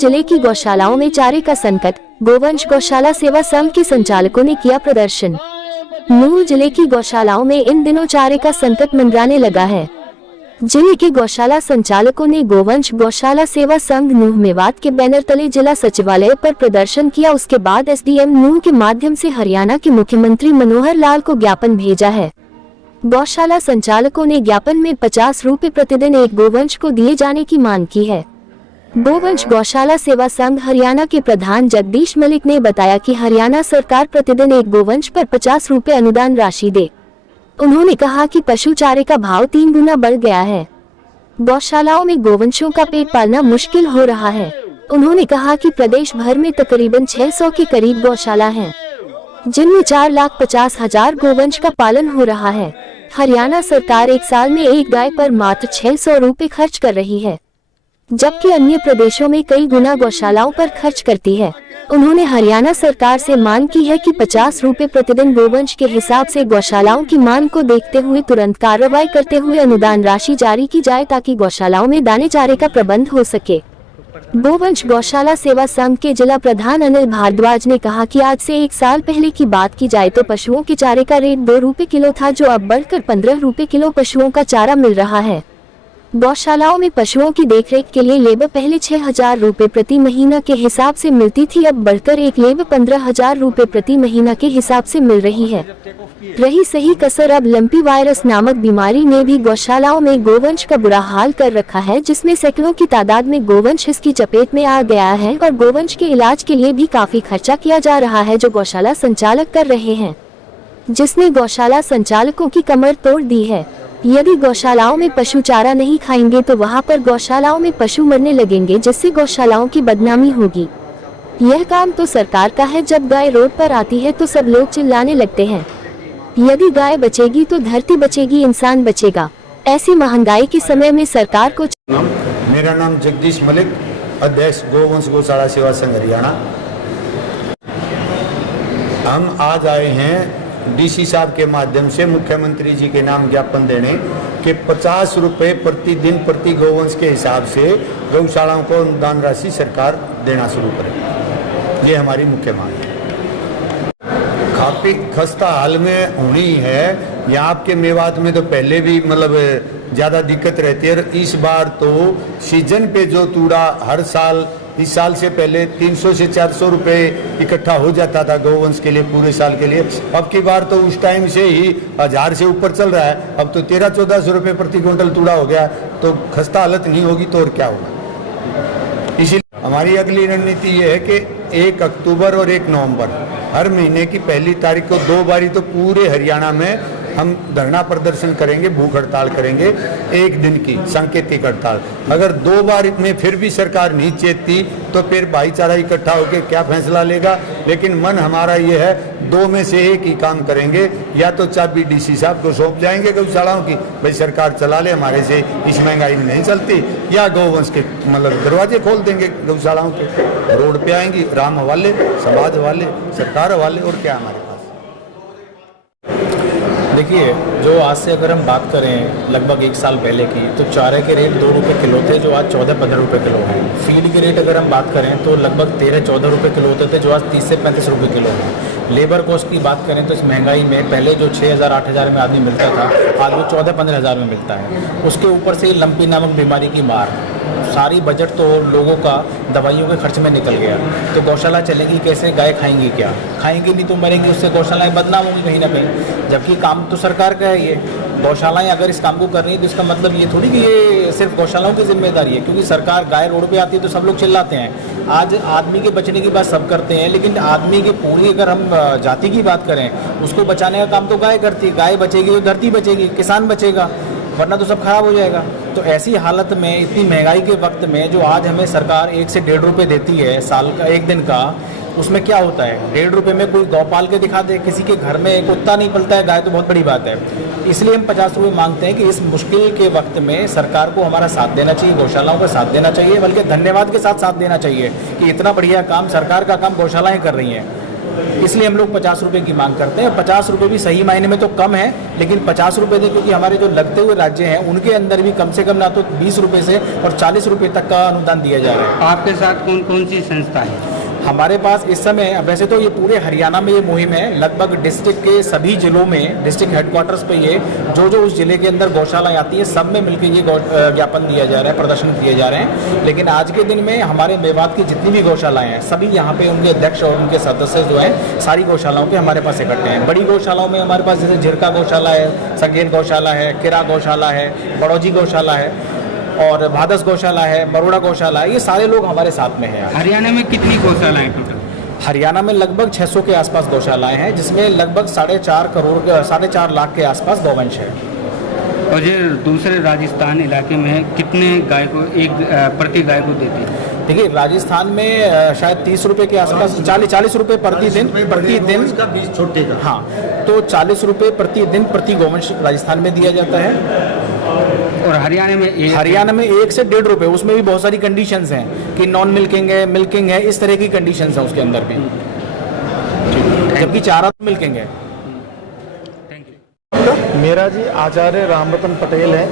जिले की गौशालाओं में चारे का संकट, गोवंश गौशाला सेवा संघ के संचालकों ने किया प्रदर्शन। नूंह जिले की गौशालाओं में इन दिनों चारे का संकट मंडराने लगा है। जिले के गौशाला संचालकों ने गोवंश गौशाला सेवा संघ नूंह मेवात के बैनर तले जिला सचिवालय पर प्रदर्शन किया। उसके बाद एसडीएम नूंह के माध्यम से हरियाणा के मुख्यमंत्री मनोहर लाल को ज्ञापन भेजा है। गौशाला संचालकों ने ज्ञापन में 50 रुपए प्रतिदिन एक गोवंश को दिए जाने की मांग की है। गोवंश गौशाला सेवा संघ हरियाणा के प्रधान जगदीश मलिक ने बताया कि हरियाणा सरकार प्रतिदिन एक गोवंश पर 50 रुपए अनुदान राशि दे। उन्होंने कहा कि पशु चारे का भाव 3 गुना बढ़ गया है। गौशालाओं में गोवंशों का पेट पालना मुश्किल हो रहा है। उन्होंने कहा कि प्रदेश भर में तकरीबन 600 के करीब गौशाला हैं, जिनमें 4,50,000 गोवंश का पालन हो रहा है। हरियाणा सरकार एक साल में एक गाय पर मात्र 600 रुपए खर्च कर रही है, जबकि अन्य प्रदेशों में कई गुना गौशालाओं पर खर्च करती है। उन्होंने हरियाणा सरकार से मांग की है कि 50 रुपए प्रतिदिन गोवंश के हिसाब से गौशालाओं की मांग को देखते हुए तुरंत कार्रवाई करते हुए अनुदान राशि जारी की जाए, ताकि गौशालाओं में दाने चारे का प्रबंध हो सके। गोवंश गौशाला सेवा संघ के जिला प्रधान अनिल भारद्वाज ने कहा कि आज से एक साल पहले की बात की जाए तो पशुओं के चारे का रेट 2 रुपए किलो था, जो अब बढ़कर 15 रुपए किलो पशुओं का चारा मिल रहा है। गौशालाओं में पशुओं की देखरेख के लिए लेबर पहले 6,000 रुपए प्रति महीना के हिसाब से मिलती थी, अब बढ़कर एक लेबर 15,000 रुपए प्रति महीना के हिसाब से मिल रही है। रही सही कसर, अब लंपी वायरस नामक बीमारी ने भी गौशालाओं में गोवंश का बुरा हाल कर रखा है, जिसमें सैकड़ों की तादाद में गोवंश इसकी चपेट में आ गया है और गोवंश के इलाज के लिए भी काफी खर्चा किया जा रहा है, जो गौशाला संचालक कर रहे हैं, जिसने गौशाला संचालकों की कमर तोड़ दी है। यदि गौशालाओं में पशु चारा नहीं खाएंगे तो वहां पर गौशालाओं में पशु मरने लगेंगे, जिससे गौशालाओं की बदनामी होगी। यह काम तो सरकार का है। जब गाय रोड पर आती है तो सब लोग चिल्लाने लगते हैं। यदि गाय बचेगी तो धरती बचेगी, इंसान बचेगा। ऐसी महंगाई के समय में सरकार को मेरा नाम जगदीश मलिक, अध्यक्ष गोवंश गौशाला सेवा संघ हरियाणा। हम आज आए हैं डीसी साहब के माध्यम से मुख्यमंत्री जी के नाम ज्ञापन देने कि 50 रुपए प्रतिदिन प्रति गोवंश के हिसाब से गौशालाओं को अनुदान राशि सरकार देना शुरू करे। ये हमारी मुख्य मांग है। काफी खस्ता हाल में होनी है। यहाँ आपके मेवात में तो पहले भी ज़्यादा दिक्कत रहती है। इस बार तो सीजन पे जो तूड़ा हर साल, इस साल से पहले 300 से 400 रुपए इकट्ठा हो जाता था गोवंश के लिए पूरे साल के लिए। अब की बार तो उस टाइम से ही 1000 से ऊपर चल रहा है। अब तो 1300-1400 रुपए प्रति क्विंटल तूड़ा हो गया। तो खस्ता हालत नहीं होगी तो और क्या होगा। इसीलिए हमारी अगली रणनीति ये है कि 1 अक्टूबर और 1 नवंबर हर महीने की पहली तारीख को 2 बारी तो पूरे हरियाणा में हम धरना प्रदर्शन करेंगे, भूख हड़ताल करेंगे, 1 दिन की सांकेतिक हड़ताल। अगर 2 बार में फिर भी सरकार नहीं चेतती तो फिर भाईचारा इकट्ठा होकर क्या फैसला लेगा। लेकिन मन हमारा ये है, 2 में से एक ही काम करेंगे। या तो चाबी डीसी साहब को सौंप जाएंगे गौशालाओं की, भाई सरकार चला ले, हमारे से इस महंगाई में नहीं चलती, या गोवंश के दरवाजे खोल देंगे गौशालाओं के। रोड पे आएंगी, राम हवाले, समाज हवाले, सरकार हवाले, और क्या हमारे पास। देखिए, जो आज से अगर हम बात करें लगभग 1 साल पहले की, तो चारे के रेट 2 रुपये किलो थे, जो आज 14-15 रुपये किलो हैं। फीड के रेट अगर हम बात करें तो लगभग 13-14 रुपये किलो होते थे, जो आज 30 से 35 रुपये किलो हैं। लेबर कॉस्ट की बात करें तो इस महंगाई में पहले जो 6,000-8,000 में आदमी मिलता था, आज वो 14-15,000 में मिलता है। उसके ऊपर से लंपी नामक बीमारी की मार, सारी बजट तो लोगों का दवाइयों के खर्च में निकल गया। तो गौशाला चलेगी कैसे? गाय खाएंगी क्या? खाएंगी नहीं तो मरेंगी, उससे गौशालाएं बदनाम होंगी कहीं ना कहीं। जबकि काम तो सरकार का है। ये गौशालाएं अगर इस काम को कर रही है तो इसका मतलब ये थोड़ी कि ये सिर्फ गौशालाओं की जिम्मेदारी है, क्योंकि सरकार, गाय रोड पे आती है तो सब लोग चिल्लाते हैं। आज आदमी के बचने की बात सब करते हैं, लेकिन आदमी की पूरी अगर हम जाति की बात करें, उसको बचाने का काम तो गाय करती है। गाय बचेगी तो धरती बचेगी, किसान बचेगा, वरना तो सब खराब हो जाएगा। तो ऐसी हालत में, इतनी महंगाई के वक्त में, जो आज हमें सरकार 1 से 1.5 रुपये देती है साल का, 1 दिन का, उसमें क्या होता है? 1.5 रुपये में कोई गौपाल के दिखा दे, किसी के घर में कुत्ता नहीं पलता है, गाय तो बहुत बड़ी बात है। इसलिए हम 50 रुपये मांगते हैं कि इस मुश्किल के वक्त में सरकार को हमारा साथ देना चाहिए, गौशालाओं का साथ देना चाहिए, बल्कि धन्यवाद के साथ साथ देना चाहिए कि इतना बढ़िया काम, सरकार का काम गौशालाएँ कर रही हैं। इसलिए हम लोग 50 रुपये की मांग करते हैं। 50 रुपये भी सही मायने में तो कम है, लेकिन 50 रुपये दें, क्योंकि हमारे जो लगते हुए राज्य हैं उनके अंदर भी कम से कम ना तो 20 रुपये से और 40 रुपये तक का अनुदान दिया जा रहा है। आपके साथ कौन कौन सी संस्था है? हमारे पास इस समय, वैसे तो ये पूरे हरियाणा में ये मुहिम है, लगभग डिस्ट्रिक्ट के सभी जिलों में, डिस्ट्रिक्ट हेडक्वार्टर्स पे ये जो उस जिले के अंदर गौशालाएं आती है, सब में मिलकर ये ज्ञापन दिया जा रहा है, प्रदर्शन किए जा रहे हैं। लेकिन आज के दिन में हमारे मेवात की जितनी भी गौशालाएं हैं, सभी यहाँ पे उनके अध्यक्ष और उनके सदस्य जो हैं, सारी गौशालाओं के हमारे पास इकट्ठे हैं। बड़ी गौशालाओं में हमारे पास जैसे झिरका गौशाला है, संगेन गौशाला है, किरा गौशाला है, बड़ौजी गौशाला है और भादस गौशाला है, मरोड़ा गौशाला है, ये सारे लोग हमारे साथ में हैं। हरियाणा में कितनी गौशाला है टोटल? हरियाणा में लगभग 600 के आसपास गौशालाएं हैं, जिसमें लगभग 4.5 लाख के आसपास गौवंश है। और जो दूसरे राजस्थान इलाके में कितने गाय को प्रति गाय को देते हैं? देखिए, राजस्थान में शायद 30 रुपये के आसपास, 40 रुपये प्रति दिन का बीज छोटे का। हाँ, तो 40 रुपये प्रति दिन प्रति गौवंश राजस्थान में दिया जाता है। और हरियाणा में 1 से 1.5 रुपये, उसमें भी बहुत सारी कंडीशंस हैं कि नॉन मिल्किंग है, इस तरह की कंडीशंस हैं उसके अंदर भी, जबकि चारा तो मिल्किंग है। मेरा जी आचार्य रामरतन पटेल है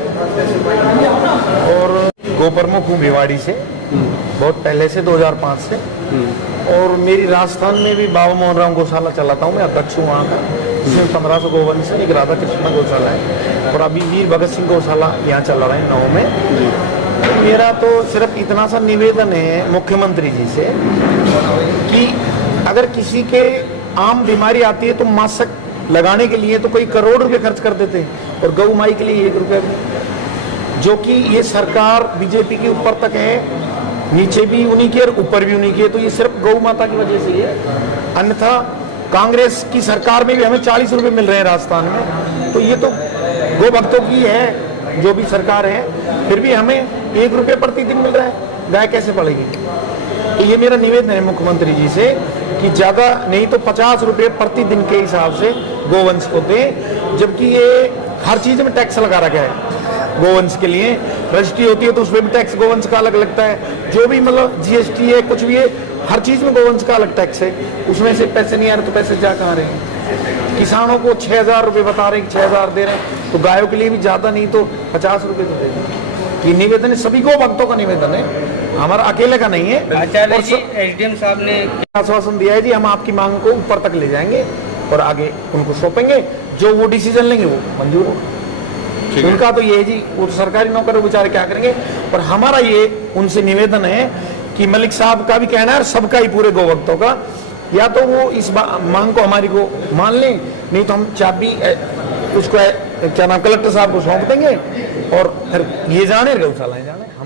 और गोप्रमुख हूँ भिवाड़ी से, बहुत पहले से 2005 से। और मेरी राजस्थान में भी बाबा मोहन राम गौशाला चलाता हूँ, मैं अध्यक्ष हूँ वहाँ का, जिसमें 1500 गोवंश है। एक राधा कृष्ण गौशाला है और अभी वीर भगत सिंह गौशाला यहाँ चल रहा है 9 में। मेरा तो सिर्फ इतना सा निवेदन है मुख्यमंत्री जी से कि अगर किसी के आम बीमारी आती है तो मास्क लगाने के लिए तो कोई करोड़ रुपए खर्च कर देते हैं और गौ माई के लिए 1 रुपया भी, जो कि ये सरकार बीजेपी के ऊपर तक है, नीचे भी उन्हीं की और ऊपर भी उन्हीं की है, तो ये सिर्फ गौ माता की वजह से है। अन्यथा कांग्रेस की सरकार में भी हमें 40 रुपए मिल रहे हैं राजस्थान में, तो ये तो गौ भक्तों की है जो भी सरकार है, फिर भी हमें 1 रुपये प्रति दिन मिल रहा है, गाय कैसे पड़ेगी? तो ये मेरा निवेदन है मुख्यमंत्री जी से कि ज़्यादा नहीं तो 50 रुपये प्रति दिन के हिसाब से गोवंश को दें, जबकि ये हर चीज़ में टैक्स लगा रखा है। गोवंश के लिए रजिस्ट्री होती है तो उसमें भी टैक्स गोवंश का अलग लगता है, जो भी मतलब जीएसटी है, कुछ भी है, हर चीज़ में गोवंश का अलग टैक्स है। उसमें से पैसे नहीं आ रहे तो पैसे जा कहाँ रहे हैं? किसानों को 6000 रुपये बता रहे हैं कि 6000 दे रहे हैं, तो गायों के लिए भी ज़्यादा नहीं तो 50 रुपये तो दे दें। ये निवेदन है, सभी गौ भक्तों का निवेदन है, हमारा अकेले का नहीं है। आचार्य जी, एसडीएम साहब ने आश्वासन दिया है जी, हम आपकी मांग को ऊपर तक ले जाएंगे और आगे उनको सौंपेंगे, जो वो डिसीजन लेंगे वो मंजूर होगा। उनका तो ये है जी, वो तो सरकारी नौकर वो बेचारे क्या करेंगे, पर हमारा ये उनसे निवेदन है कि मलिक साहब का भी कहना है, सबका ही, पूरे गौ भक्तों का, या तो वो इस मांग को हमारी को मान लें, नहीं तो हम चाबी उसको क्या नाम कलेक्टर साहब को सौंप देंगे और फिर ये जाने गौशालाएं जाने।